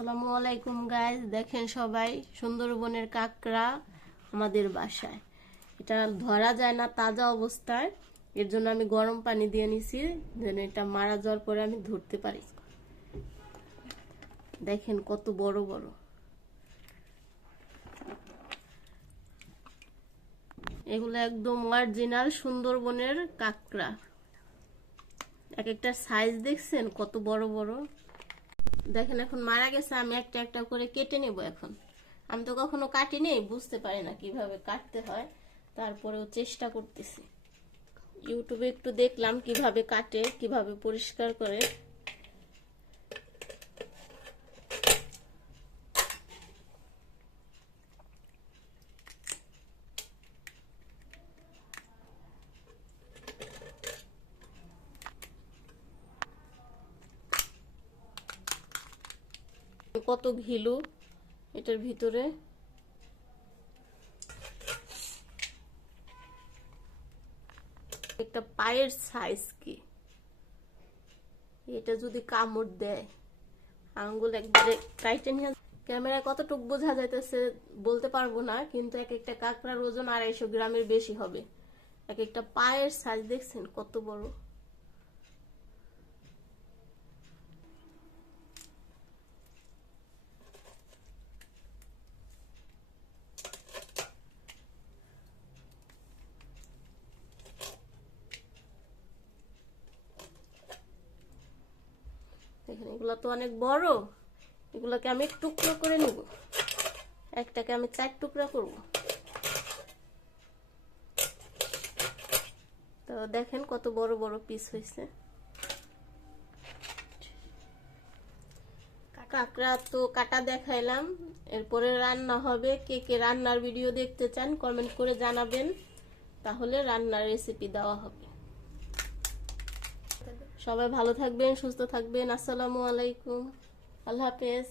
আসসালামু আলাইকুম গাইস, দেখেন সবাই সুন্দরবনের কাঁকড়া আমাদের বাসায়। এটা ধরা যায় না তাজা অবস্থায়, এর জন্য আমি গরম পানি দিয়ে নিছি যেন এটা মারা যাওয়ার পরে আমি ধরতে পারি। দেখেন কত বড় বড়, এগুলো একদম অরিজিনাল সুন্দরবনের কাঁকড়া। এক একটা সাইজ দেখছেন কত বড় বড়। দেখেন এখন মারা গেছে, আমি একটা একটা করে কেটে নেব। এখন আমি তো কখনো কাটিনি, বুঝতে পারি না কিভাবে কাটতে হয়, তারপরেও চেষ্টা করতেছি। ইউটিউবে একটু দেখলাম কিভাবে কাটে, কিভাবে পরিষ্কার করে। কত ঘিলু এটার ভিতরে। একটা পায়ের সাইজ কি, এটা যদি কামড় দেয় আঙ্গুল একবারে কাইটে নিয়ে। ক্যামেরায় কতটুকু বোঝা যাইতেছে বলতে পারবো না, কিন্তু এক একটা কাঁকড়ার ওজন 250 গ্রামের বেশি হবে। এক একটা পায়ের সাইজ দেখছেন কত বড়। দেখেন এগুলো তো অনেক বড়, এগুলোকে আমি টুকরো করে নিব। একটাকে আমি 4 টুকরা করব। তো দেখেন কত বড় বড় পিস হয়েছে। কাঁকড়া তো কাটা দেখাইলাম, এরপরে রান্না হবে। কে কে রান্নার ভিডিও দেখতে চান কমেন্ট করে জানাবেন, তাহলে রান্নার রেসিপি দেওয়া হবে। সবাই ভালো থাকবেন, সুস্থ থাকবেন। আসসালামু আলাইকুম, আল্লাহ হাফেজ।